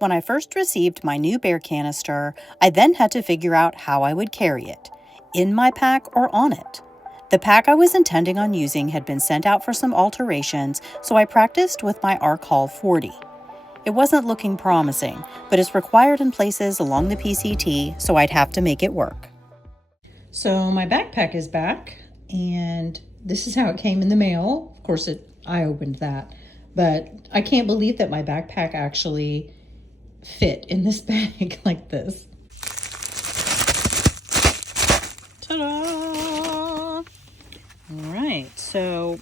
When I first received my new bear canister, I then had to figure out how I would carry it, in my pack or on it. The pack I was intending on using had been sent out for some alterations, so I practiced with my Arc Haul 40. It wasn't looking promising, but it's required in places along the PCT, so I'd have to make it work. So my backpack is back, and this is how it came in the mail. Of course, I opened that, but I can't believe that my backpack actually fit in this bag like this. Ta-da! All right, so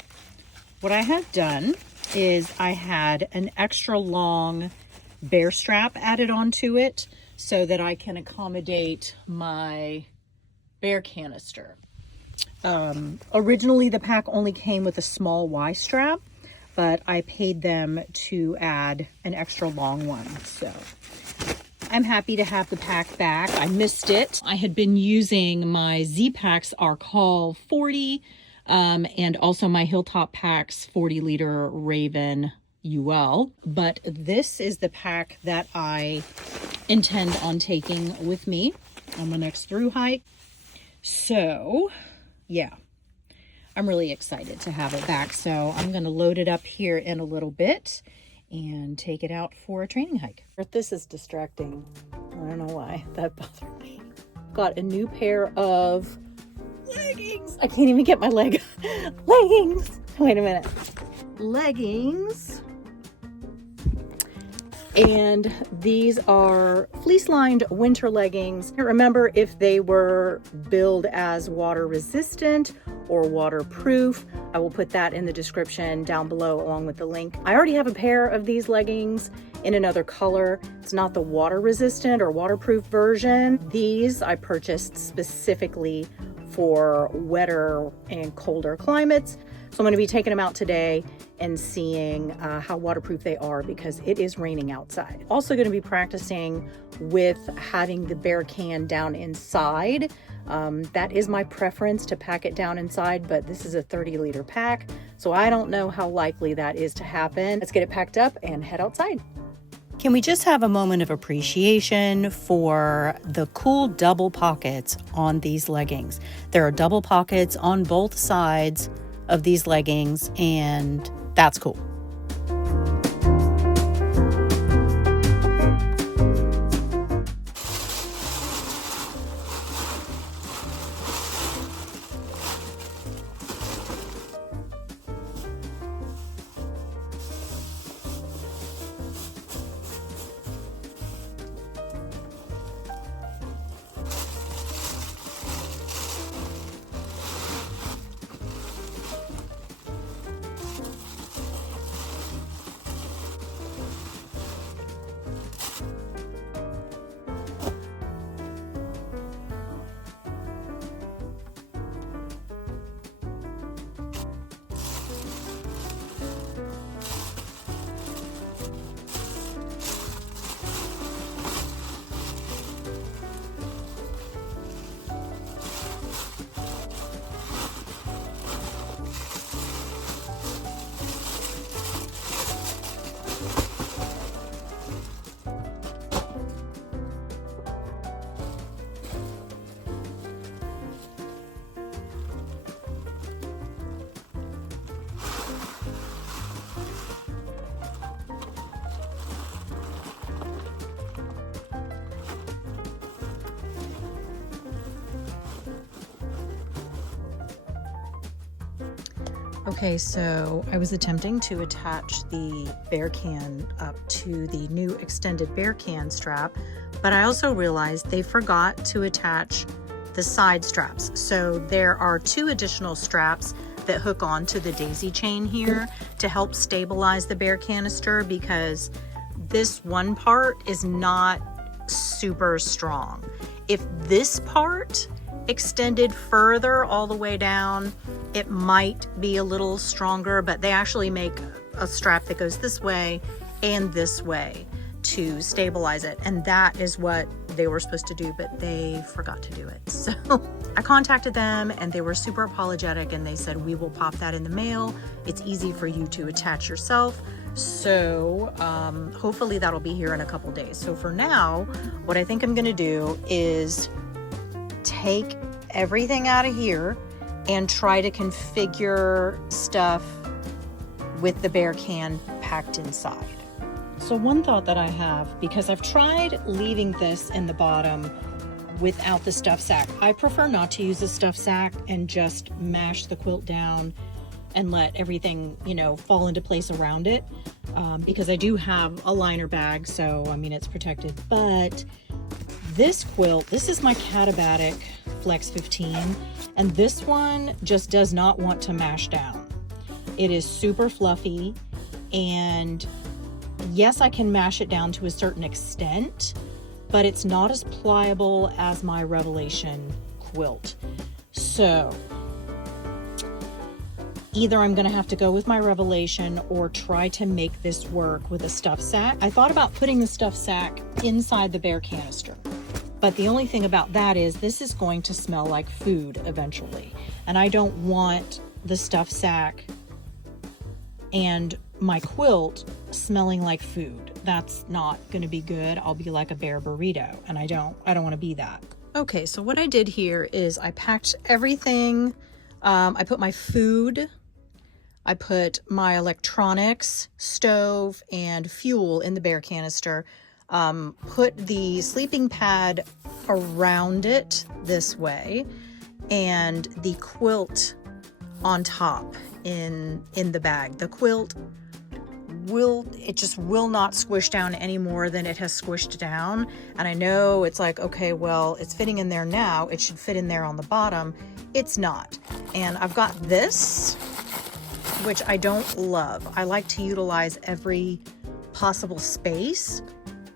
what I had done is I had an extra long bear strap added onto it so that I can accommodate my bear canister. Originally the pack only came with a small Y strap, but I paid them to add an extra long one. So I'm happy to have the pack back. I missed it. I had been using my Z-Packs Arc Haul 40 and also my Hilltop Packs 40 liter Raven UL, but this is the pack that I intend on taking with me on my next through hike. So yeah, I'm really excited to have it back. So I'm going to load it up here in a little bit and take it out for a training hike. This is distracting. I don't know why that bothered me. Got a new pair of leggings. I can't even get my leg. Leggings. Wait a minute. Leggings. And these are fleece-lined winter leggings. I can't remember if they were billed as water resistant or waterproof. I will put that in the description down below along with the link. I already have a pair of these leggings in another color. It's not the water resistant or waterproof version. These I purchased specifically for wetter and colder climates. So I'm going to be taking them out today and seeing how waterproof they are because it is raining outside. Also going to be practicing with having the bear can down inside. That is my preference, to pack it down inside, but this is a 30 liter pack, so I don't know how likely that is to happen. Let's get it packed up and head outside. Can we just have a moment of appreciation for the cool double pockets on these leggings? There are double pockets on both sides of these leggings, and that's cool. Okay, so I was attempting to attach the bear can up to the new extended bear can strap, but I also realized they forgot to attach the side straps. So there are 2 additional straps that hook onto the daisy chain here to help stabilize the bear canister, because this one part is not super strong. If this part extended further all the way down, it might be a little stronger, but they actually make a strap that goes this way and this way to stabilize it, and that is what they were supposed to do, but they forgot to do it. So I contacted them and they were super apologetic, and they said, we will pop that in the mail. It's easy for you to attach yourself. So hopefully that'll be here in a couple days. So for now, what I think I'm gonna do is take everything out of here and try to configure stuff with the bear can packed inside. So one thought that I have, because I've tried leaving this in the bottom without the stuff sack. I prefer not to use the stuff sack and just mash the quilt down and let everything, you know, fall into place around it. Because I do have a liner bag, so I mean, it's protected. But this quilt, this is my Cashapp Flex 15, and this one just does not want to mash down. It is super fluffy, and yes, I can mash it down to a certain extent, but it's not as pliable as my Revelation quilt. So either I'm gonna have to go with my Revelation or try to make this work with a stuff sack. I thought about putting the stuff sack inside the bear canister, but the only thing about that is this is going to smell like food eventually, and I don't want the stuff sack and my quilt smelling like food. That's not gonna be good. I'll be like a bear burrito, and I don't want to be that. Okay, so what I did here is I packed everything. I put my food, I put my electronics, stove, and fuel in the bear canister. Put the sleeping pad around it this way, and the quilt on top in the bag. The quilt just will not squish down any more than it has squished down. And I know it's like, okay, well, it's fitting in there now, it should fit in there on the bottom. It's not. And I've got this, which I don't love. I like to utilize every possible space.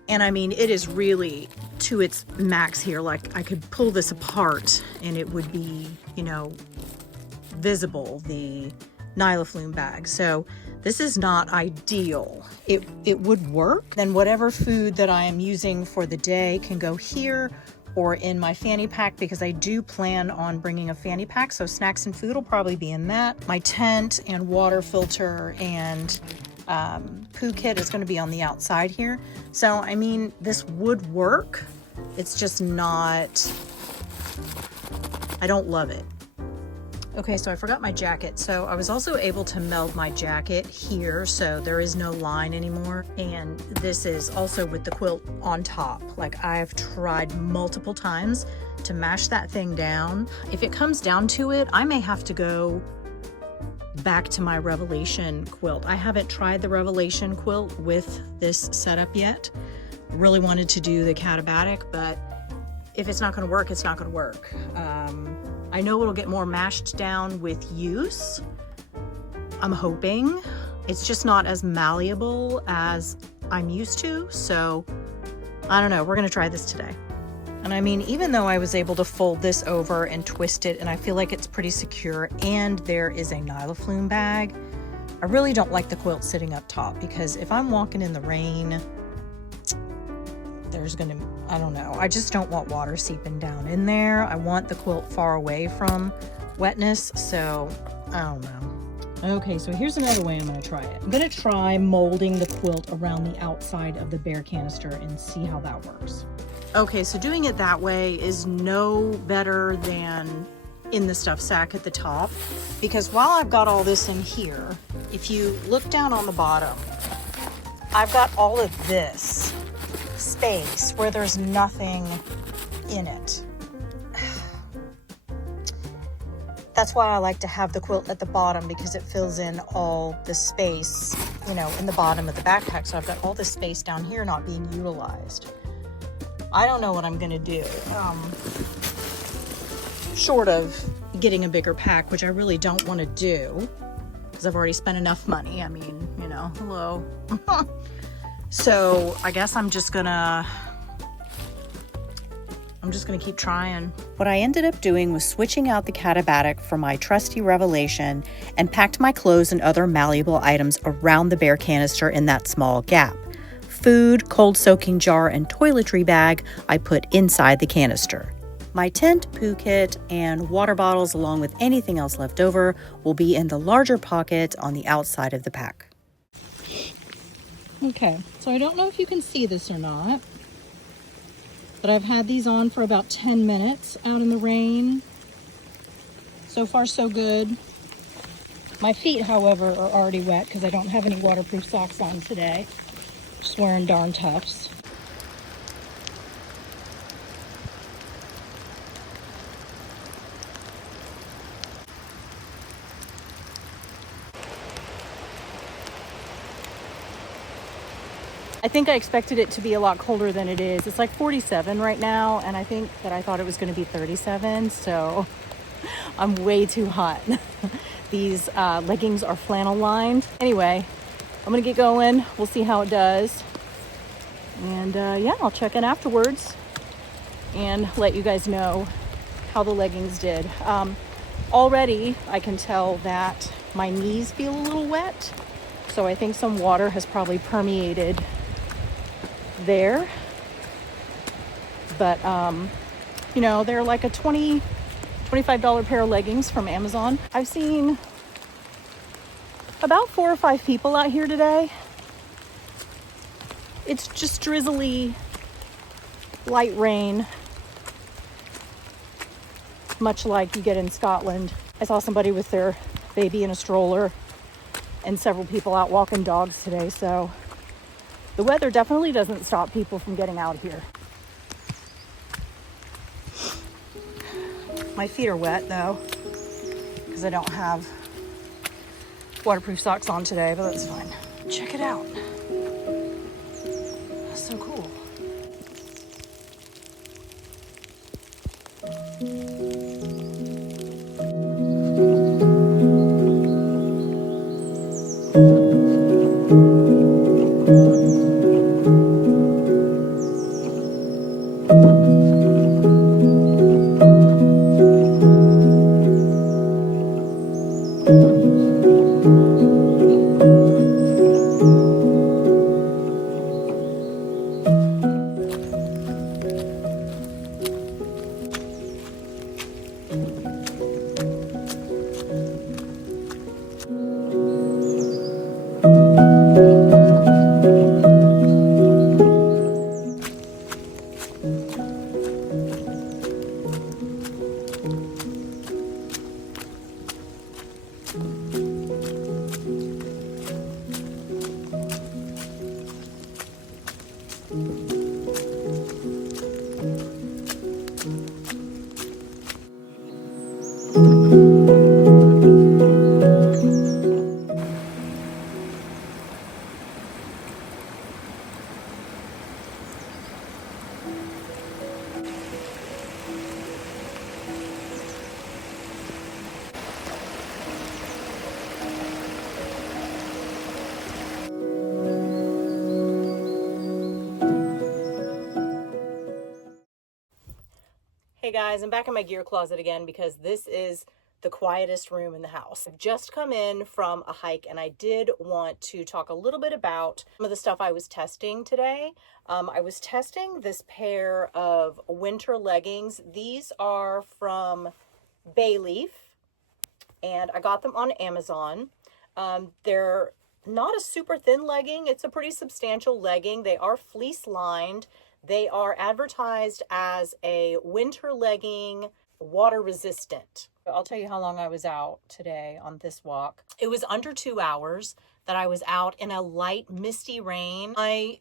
And I mean, it is really to its max here. Like, I could pull this apart and it would be, you know, visible, the Nylaflume bag. So this is not ideal. It would work. Then whatever food that I am using for the day can go here or in my fanny pack, because I do plan on bringing a fanny pack. So snacks and food will probably be in that. My tent and water filter and poo kit is going to be on the outside here. So, I mean, this would work. It's just not, I don't love it. Okay, so I forgot my jacket. So I was also able to meld my jacket here, so there is no line anymore. And this is also with the quilt on top. Like, I've tried multiple times to mash that thing down. If it comes down to it, I may have to go back to my Revelation quilt. I haven't tried the Revelation quilt with this setup yet. Really wanted to do the Cashapp, but if it's not gonna work, it's not gonna work. I know it'll get more mashed down with use. I'm hoping. It's just not as malleable as I'm used to, so I don't know. We're gonna try this today. And I mean, even though I was able to fold this over and twist it, and I feel like it's pretty secure, and there is a Nylaflume bag, I really don't like the quilt sitting up top, because if I'm walking in the rain, there's gonna, I don't know, I just don't want water seeping down in there. I want the quilt far away from wetness, so I don't know. Okay, so here's another way I'm gonna try it. I'm gonna try molding the quilt around the outside of the bear canister and see how that works. Okay, so doing it that way is no better than in the stuff sack at the top, because while I've got all this in here, if you look down on the bottom, I've got all of this space where there's nothing in it. That's why I like to have the quilt at the bottom, because it fills in all the space, you know, in the bottom of the backpack. So I've got all this space down here not being utilized. I don't know what I'm gonna do. Short of getting a bigger pack, which I really don't want to do, because I've already spent enough money. I mean, you know, hello. So I guess I'm just gonna keep trying. What I ended up doing was switching out the Cashapp for my trusty Revelation and packed my clothes and other malleable items around the bear canister in that small gap. Food, cold soaking jar, and toiletry bag I put inside the canister. My tent, poo kit, and water bottles, along with anything else left over, will be in the larger pocket on the outside of the pack. Okay, so I don't know if you can see this or not, but I've had these on for about 10 minutes out in the rain. So far, so good. My feet, however, are already wet because I don't have any waterproof socks on today. Just wearing darn toughs. I think I expected it to be a lot colder than it is. It's like 47 right now, and I think that I thought it was going to be 37, so I'm way too hot. These leggings are flannel lined. Anyway, I'm gonna get going. We'll see how it does. And yeah, I'll check in afterwards and let you guys know how the leggings did. Already, I can tell that my knees feel a little wet. So I think some water has probably permeated there. But, you know, they're like a $25 pair of leggings from Amazon. I've seen about 4 or 5 people out here today. It's just drizzly, light rain, much like you get in Scotland. I saw somebody with their baby in a stroller and several people out walking dogs today, so the weather definitely doesn't stop people from getting out here. My feet are wet though, because I don't have waterproof socks on today, but that's fine. Check it out. That's so cool. Hey guys, I'm back in my gear closet again because this is the quietest room in the house. I've just come in from a hike and I did want to talk a little bit about some of the stuff I was testing today. I was testing this pair of winter leggings. These are from Bayleaf and I got them on Amazon. They're not a super thin legging. It's a pretty substantial legging. They are fleece lined. They are advertised as a winter legging, water resistant. I'll tell you how long I was out today on this walk. It was under 2 hours that I was out in a light, misty rain. I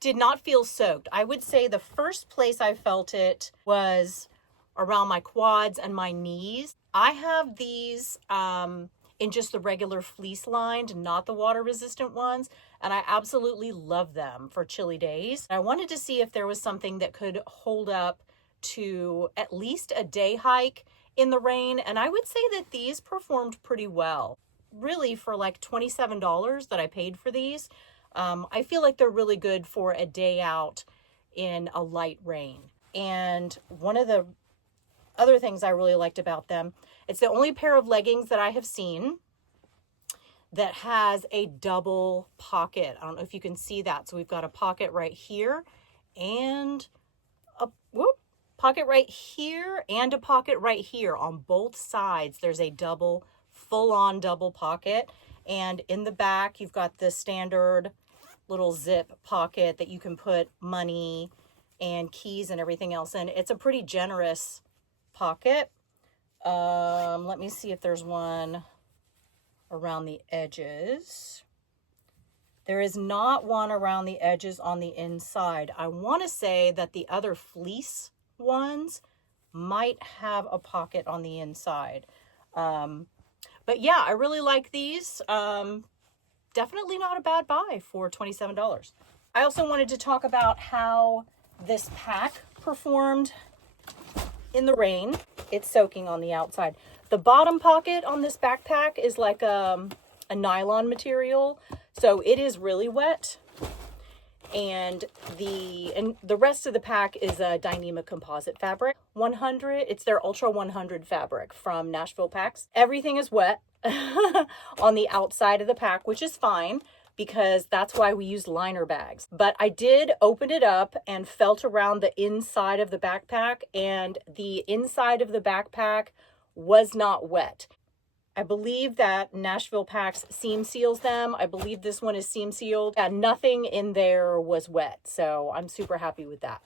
did not feel soaked. I would say the first place I felt it was around my quads and my knees. I have these in just the regular fleece lined, not the water resistant ones. And I absolutely love them for chilly days. I wanted to see if there was something that could hold up to at least a day hike in the rain. And I would say that these performed pretty well. Really, for like $27 that I paid for these, I feel like they're really good for a day out in a light rain. And one of the other things I really liked about them, it's the only pair of leggings that I have seen that has a double pocket. I don't know if you can see that. So we've got a pocket right here and a pocket right here and a pocket right here on both sides. There's a full-on double pocket. And in the back, you've got the standard little zip pocket that you can put money and keys and everything else in. It's a pretty generous pocket. Let me see if there's one around the edges. There is not one around the edges on the inside. I want to say that the other fleece ones might have a pocket on the inside. But yeah, I really like these. Definitely not a bad buy for $27. I also wanted to talk about how this pack performed in the rain. It's soaking on the outside. The bottom pocket on this backpack is like a nylon material, so it is really wet. And the rest of the pack is a Dyneema composite fabric. 100, it's their Ultra 100 fabric from Nashville Packs. Everything is wet on the outside of the pack, which is fine because that's why we use liner bags. But I did open it up and felt around the inside of the backpack, and the inside of the backpack was not wet. I believe that Nashville Packs seam seals them. I believe this one is seam sealed. And nothing in there was wet, so I'm super happy with that.